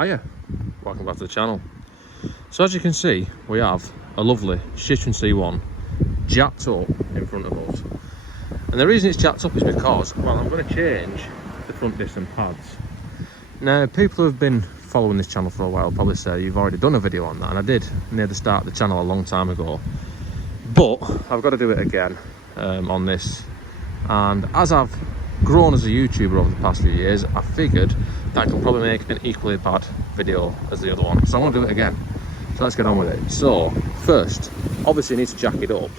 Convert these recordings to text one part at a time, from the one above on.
Hiya, welcome back to the channel. So as you can see, we have a lovely Citroen C1 jacked up in front of us. And the reason it's jacked up is because, well, I'm going to change the front disc and pads. Now, people who have been following this channel for a while probably say you've already done a video on that, and I did near the start of the channel a long time ago. But I've got to do it again on this. And as I've grown as a YouTuber over the past few years, I figured that I could probably make an equally bad video as the other one. So I want to do it again. So let's get on with it. So first, obviously you need to jack it up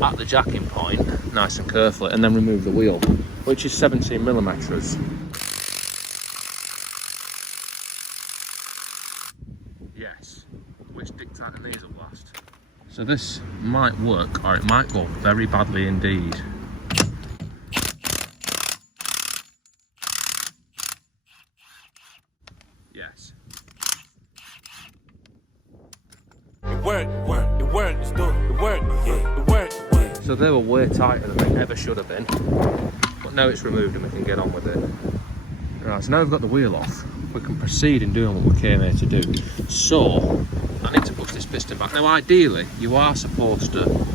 at the jacking point, nice and carefully, and then remove the wheel, which is 17mm. Yes, which dictate the knees at last. So this might work, or it might go very badly indeed. Yes. It worked, So they were way tighter than they ever should have been. But now it's removed and we can get on with it. Right, so now we've got the wheel off, we can proceed in doing what we came here to do. So, I need to push this piston back. Now ideally, you are supposed to,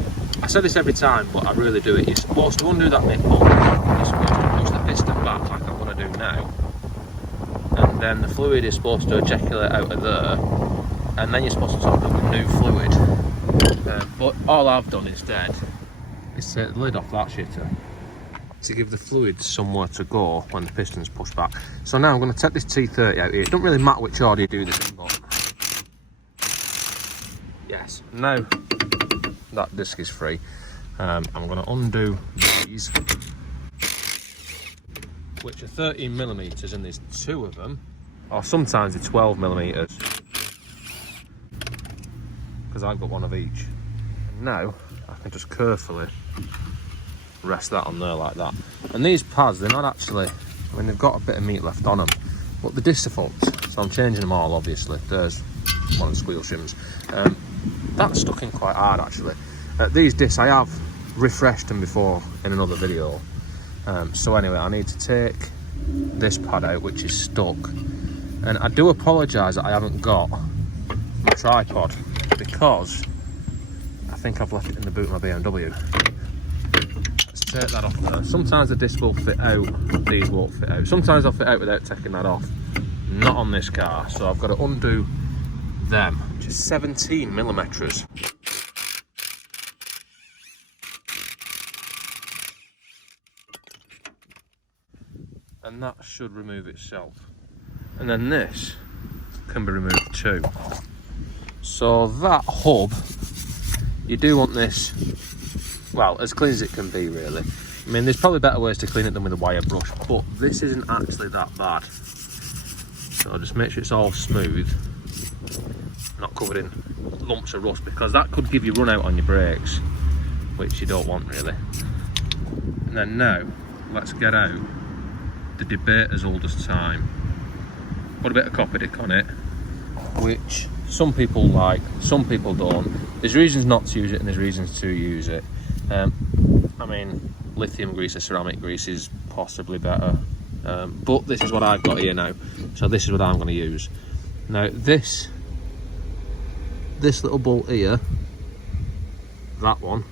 I say this every time, but I really do it, you're supposed to undo that nipple, you're supposed to push the piston back like I'm going to do now. And then the fluid is supposed to ejaculate out of there, and then you're supposed to top it with new fluid. But all I've done instead is take the lid off that shitter to give the fluid somewhere to go when the piston's pushed back. So now I'm going to take this T30 out here. It doesn't really matter which order you do this in, but yes, now that disc is free, I'm going to undo these, which are 13mm, and there's two of them, or sometimes they're 12mm, because I've got one of each. And now I can just carefully rest that on there like that. And these pads, they're not actually, I mean, they've got a bit of meat left on them, but the discs are fucked, so I'm changing them all, obviously. There's one of the squeal shims. That's stuck in quite hard actually. These discs, I have refreshed them before in another video. So anyway, I need to take this pad out, which is stuck. And I do apologise that I haven't got my tripod, because I think I've left it in the boot of my BMW. Let's take that off there. Sometimes the disc will fit out, these won't fit out. Sometimes they'll fit out without taking that off. Not on this car, so I've got to undo them, which is 17mm. And that should remove itself. And then this can be removed too. So that hub, you do want this, well, as clean as it can be really. I mean, there's probably better ways to clean it than with a wire brush, but this isn't actually that bad. So just make sure it's all smooth, not covered in lumps of rust, because that could give you run out on your brakes, which you don't want really. And then now, let's get out the debater's oldest time. Put a bit of copper dick on it, which some people like, some people don't. There's reasons not to use it and there's reasons to use it. I mean, lithium grease or ceramic grease is possibly better, but this is what I've got here now, so this is what I'm going to use. Now this little bolt here, that one,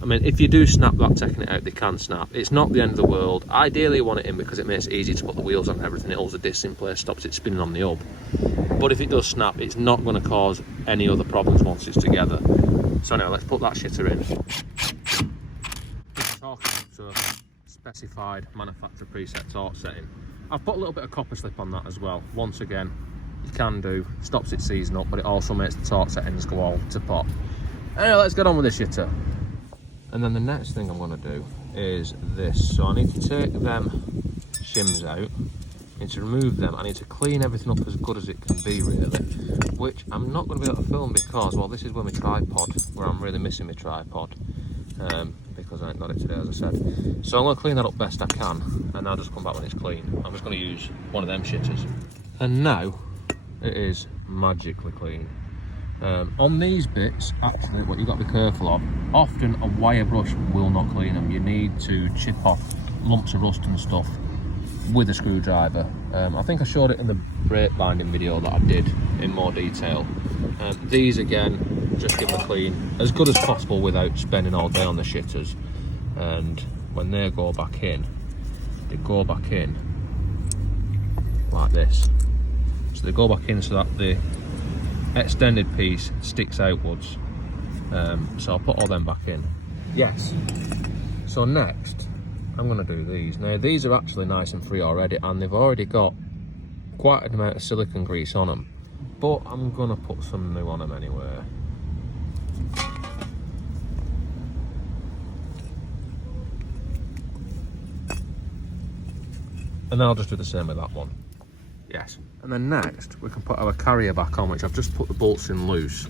I mean, if you do snap that, taking it out, they can snap. It's not the end of the world. Ideally you want it in because it makes it easy to put the wheels on and everything. It holds the disc in place, stops it spinning on the hub. But if it does snap, it's not going to cause any other problems once it's together. So now let's put that shitter in. Talking to a specified manufacturer preset torque setting. I've put a little bit of copper slip on that as well. Once again, you can do, stops it seizing up, but it also makes the torque settings go all to pot. Anyway, let's get on with this shitter. And then the next thing I'm going to do is this. So I need to take them shims out, I need to remove them, I need to clean everything up as good as it can be really, which I'm not going to be able to film because, well, this is where my tripod, where I'm really missing my tripod, because I ain't got it today, as I said. So I'm going to clean that up best I can, and I'll just come back when it's clean. I'm just going to use one of them shitters. And now it is magically clean. On these bits, actually, what you've got to be careful of, often a wire brush will not clean them. You need to chip off lumps of rust and stuff with a screwdriver. I think I showed it in the brake binding video that I did in more detail. These again, just give them a clean as good as possible without spending all day on the shitters. And when they go back in like this. So they go back in so that the extended piece sticks outwards. So I'll put all them back in. Yes. So next, I'm going to do these. Now these are actually nice and free already, and they've already got quite an amount of silicone grease on them. But I'm going to put some new on them anyway. And then I'll just do the same with that one. Yes. And then next, we can put our carrier back on, which I've just put the bolts in loose.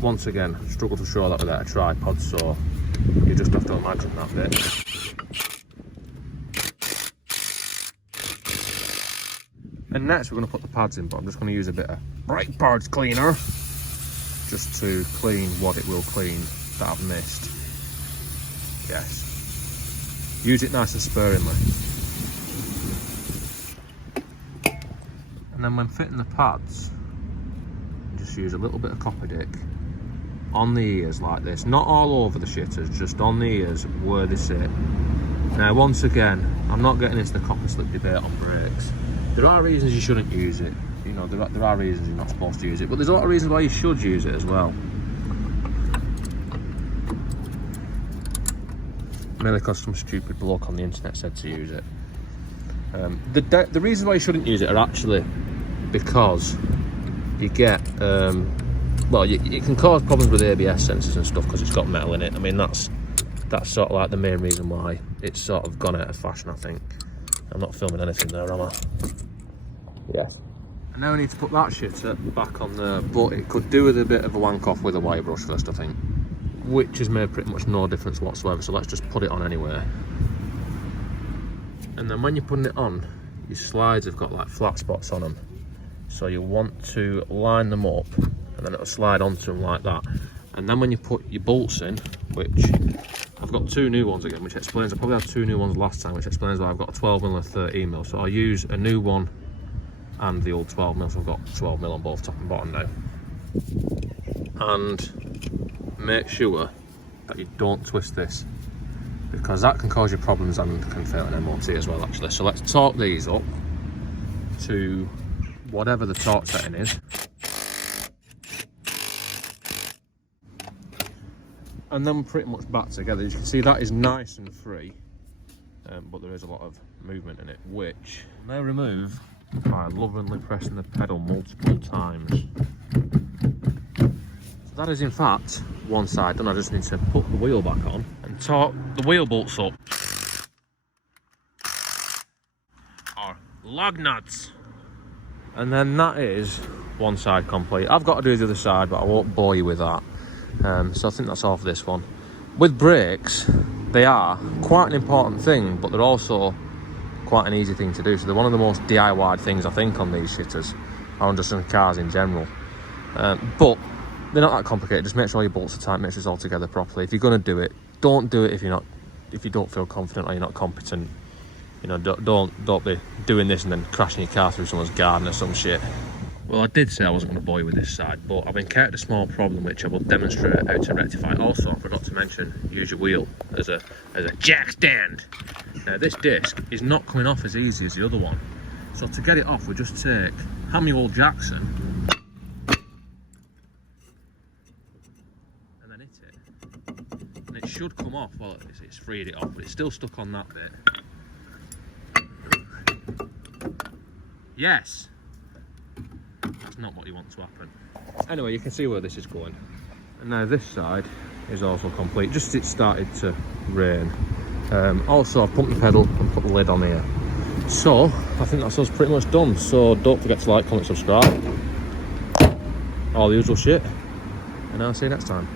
Once again, I struggle to show that without a tripod, so you just have to imagine that bit. And next we're going to put the pads in, but I'm just going to use a bit of brake pads cleaner just to clean what it will clean that I've missed. Yes. Use it nice and sparingly. And then when fitting the pads, just use a little bit of copper dick on the ears like this. Not all over the shitters, just on the ears where they sit. Now once again, I'm not getting into the copper slip debate on brakes. There are reasons you shouldn't use it. You know, there are reasons you're not supposed to use it, but there's a lot of reasons why you should use it as well. Mainly because some stupid bloke on the internet said to use it. The reasons why you shouldn't use it are actually because you get, well, you can cause problems with ABS sensors and stuff because it's got metal in it. I mean, that's sort of like the main reason why it's sort of gone out of fashion, I think. I'm not filming anything there, am I? Yes. And now we need to put that shitter back on there, but it could do with a bit of a wank off with a wire brush first, I think. Which has made pretty much no difference whatsoever, so let's just put it on anyway. And then when you're putting it on, your slides have got like flat spots on them. So you want to line them up, and then it'll slide onto them like that. And then when you put your bolts in, which I've got two new ones again, which explains, I probably had two new ones last time, which explains why I've got a 12mm and a 13mm. So I'll use a new one and the old 12mm, so I've got 12mm on both top and bottom now. And make sure that you don't twist this, because that can cause you problems and can fail an MOT as well actually. So let's torque these up to whatever the torque setting is. And then we're pretty much back together. As you can see, that is nice and free, but there is a lot of movement in it, which I may remove by lovingly pressing the pedal multiple times. So that is in fact one side done. I just need to put the wheel back on and torque the wheel bolts up. Or lug nuts. And then that is one side complete. I've got to do the other side, but I won't bore you with that. So I think that's all for this one. With brakes, they are quite an important thing, but they're also quite an easy thing to do. So they're one of the most DIY things I think on these shitters, or just on cars in general. But they're not that complicated. Just make sure your bolts are tight, make sure it's all together properly. If you're going to do it, don't do it if you don't feel confident or you're not competent. You know, don't be doing this and then crashing your car through someone's garden or some shit. Well, I did say I wasn't going to bore you with this side, but I've encountered a small problem which I will demonstrate how to rectify. Also, I forgot to mention, use your wheel as a jack stand. Now, this disc is not coming off as easy as the other one. So to get it off, we just take Samuel Jackson and then hit it. And it should come off. Well, it's freed it off, but it's still stuck on that bit. Yes. That's not what you want to happen. Anyway, you can see where this is going. And now this side is also complete. Just it started to rain. Also, I've pumped the pedal and put the lid on here. So, I think that's us pretty much done. So, don't forget to like, comment, subscribe. All the usual shit. And I'll see you next time.